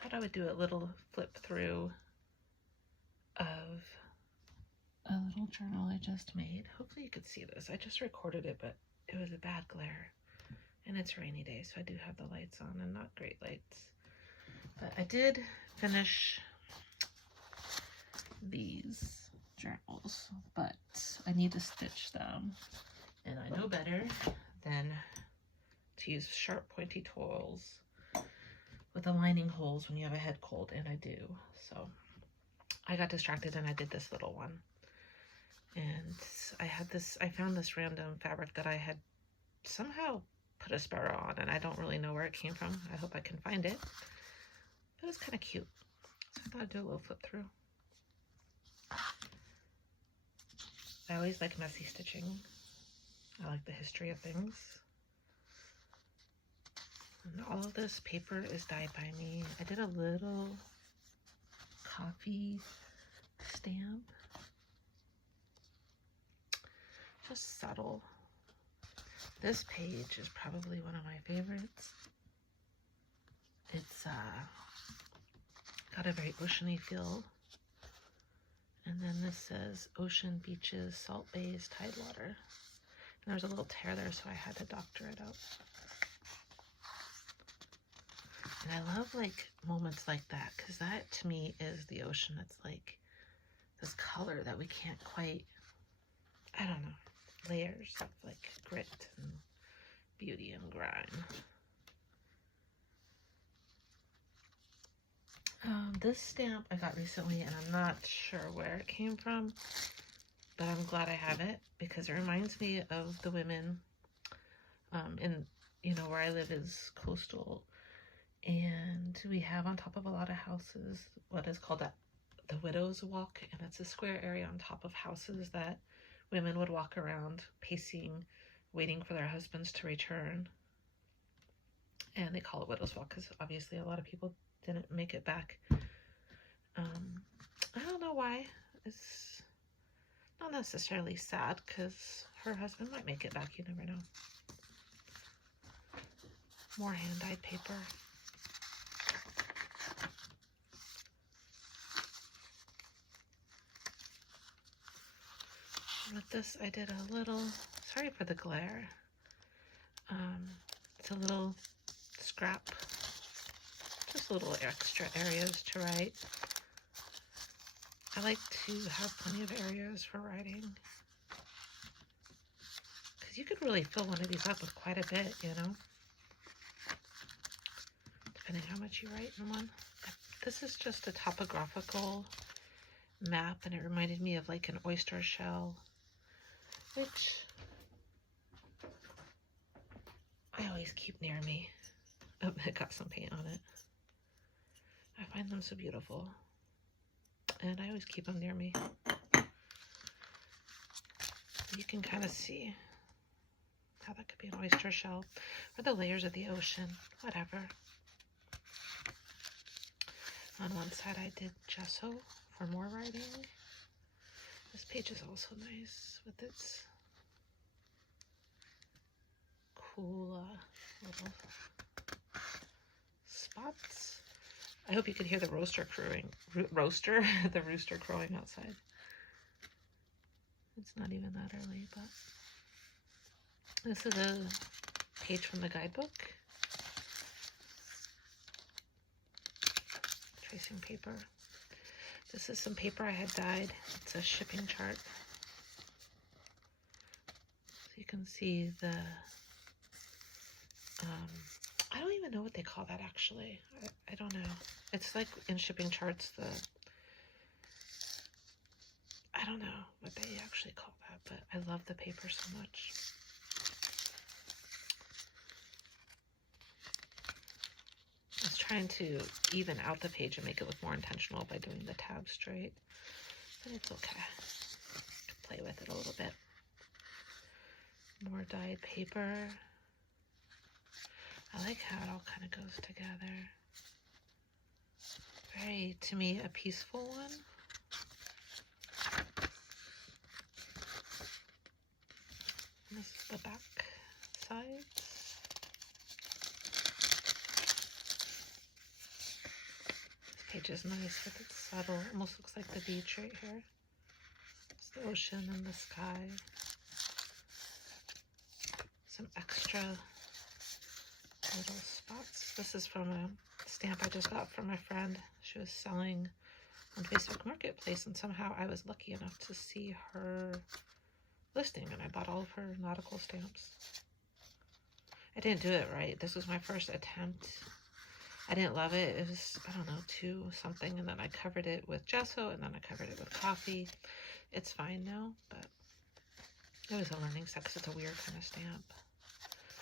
thought I would do a little flip through of a little journal I just made. Hopefully you could see this. I just recorded it, but it was a bad glare. And it's a rainy day, so I do have the lights on and not great lights. But I did finish these journals, but I need to stitch them. And I know better than to use sharp pointy tools with the lining holes when you have a head cold, and I do. So I got distracted and I did this little one. And I found this random fabric that I had somehow put a sparrow on, and I don't really know where it came from. I hope I can find it. But it's kind of cute. So I thought I'd do a little flip through. I always like messy stitching. I like the history of things. And all of this paper is dyed by me. I did a little coffee stamp. Just subtle. This page is probably one of my favorites. It's got a very oceany feel. And then this says ocean, beaches, salt bays, tidewater. And there's a little tear there, so I had to doctor it out. And I love like moments like that, because that to me is the ocean. It's like this color that we can't quite, I don't know, layers of like grit and beauty and grime. This stamp I got recently, and I'm not sure where it came from, but I'm glad I have it because it reminds me of the women in, where I live is coastal, and we have on top of a lot of houses what is called the Widow's Walk, and it's a square area on top of houses that women would walk around pacing, waiting for their husbands to return. And they call it Widow's Walk because obviously a lot of people didn't make it back. I don't know why. It's not necessarily sad because her husband might make it back. You never know. More hand-dyed paper. With this, I did a little, sorry for the glare. It's a little scrap, just little extra areas to write. I like to have plenty of areas for writing, because you could really fill one of these up with quite a bit, depending how much you write in one. This is just a topographical map, and it reminded me of like an oyster shell, which I always keep near me. Oh, it got some paint on it. I find them so beautiful, and I always keep them near me. You can kind of see how that could be an oyster shell, or the layers of the ocean, whatever. On one side I did gesso for more writing. This page is also nice with its cool little spots. I hope you could hear the rooster crowing outside. It's not even that early, but this is a page from the guidebook. Tracing paper. This is some paper I had dyed. It's a shipping chart. So you can see the, I don't even know what they call that actually. I don't know. It's like in shipping charts, I don't know what they actually call that, but I love the paper so much. I was trying to even out the page and make it look more intentional by doing the tabs straight, but it's okay. I can play with it a little bit. More dyed paper. I like how it all kind of goes together. Very, to me, a peaceful one. This is the back side. page is nice, but it's subtle. Almost looks like the beach right here. It's the ocean and the sky. Some extra little spots. This is from a stamp I just got from a friend. She was selling on Facebook Marketplace, and somehow I was lucky enough to see her listing, and I bought all of her nautical stamps. I didn't do it right. This was my first attempt. I didn't love it. It was, I don't know, 2 something, and then I covered it with gesso, and then I covered it with coffee. It's fine now, but it was a learning set because it's a weird kind of stamp.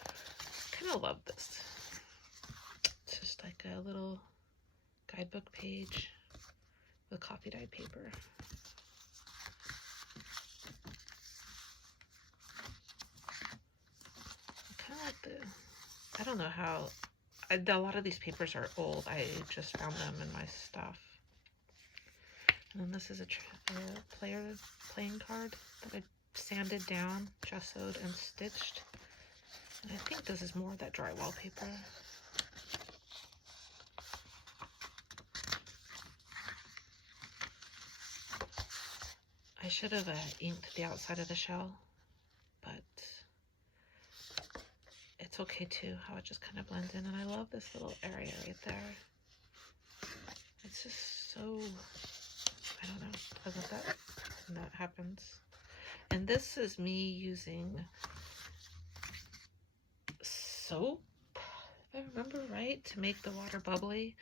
I kind of love this. It's just like a little guidebook page with coffee dyed paper. I kind of like the, I don't know how, a lot of these papers are old. I just found them in my stuff. And then this is a playing card that I sanded down, gessoed, and stitched. And I think this is more of that drywall paper. I should have inked the outside of the shell, but it's okay too, how it just kind of blends in. And I love this little area right there. It's just so, I don't know, I love that when that happens. And this is me using soap, if I remember right, to make the water bubbly.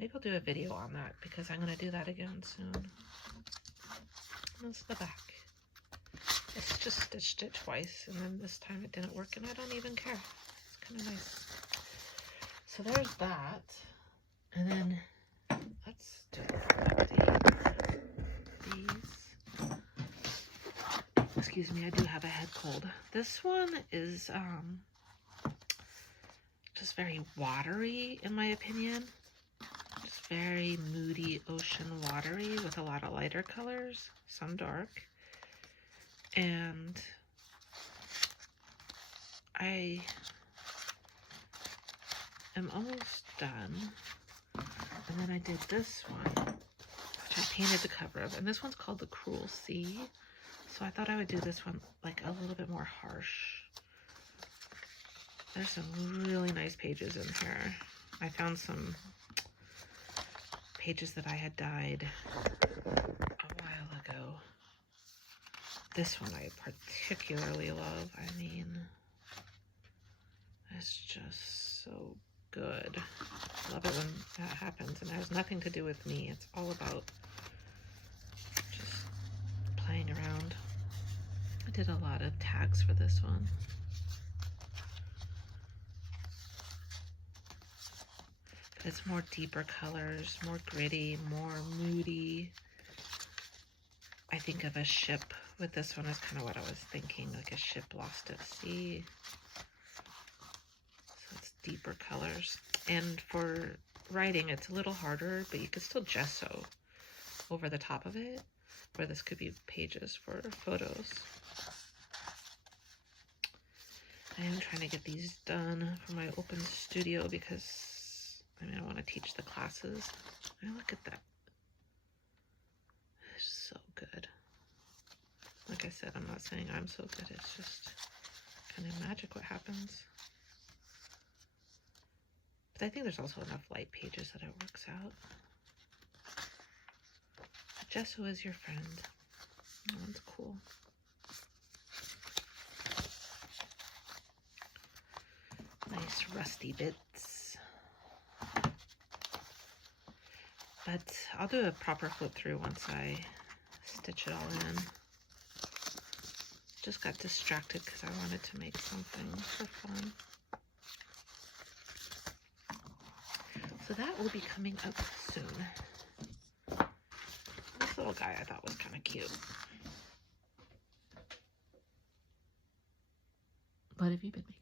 Maybe I'll do a video on that because I'm going to do that again soon. That's the back. It's just stitched it twice, and then this time it didn't work, and I don't even care. It's kind of nice. So there's that. And then let's do these. Excuse me, I do have a head cold. This one is just very watery, in my opinion. Just very moody ocean watery with a lot of lighter colors, some dark. And I am almost done. And then I did this one, which I painted the cover of. And this one's called The Cruel Sea. So I thought I would do this one like a little bit more harsh. There's some really nice pages in here. I found some pages that I had dyed a while ago. This one I particularly love. I mean, it's just so good. I love it when that happens, and it has nothing to do with me. It's all about just playing around. I did a lot of tags for this one. But it's more deeper colors, more gritty, more moody. I think of a ship with this one is kind of what I was thinking, like a ship lost at sea. So it's deeper colors. And for writing, it's a little harder, but you can still gesso over the top of it, where this could be pages for photos. I am trying to get these done for my open studio because, I mean, I want to teach the classes. And look at that. It's so good. Like I said, I'm not saying I'm so good. It's just kind of magic what happens. But I think there's also enough light pages that it works out. Gesso is your friend. That one's cool. Nice rusty bits. But I'll do a proper flip through once I stitch it all in. Just got distracted because I wanted to make something for fun. So that will be coming up soon. This little guy I thought was kind of cute. What have you been making?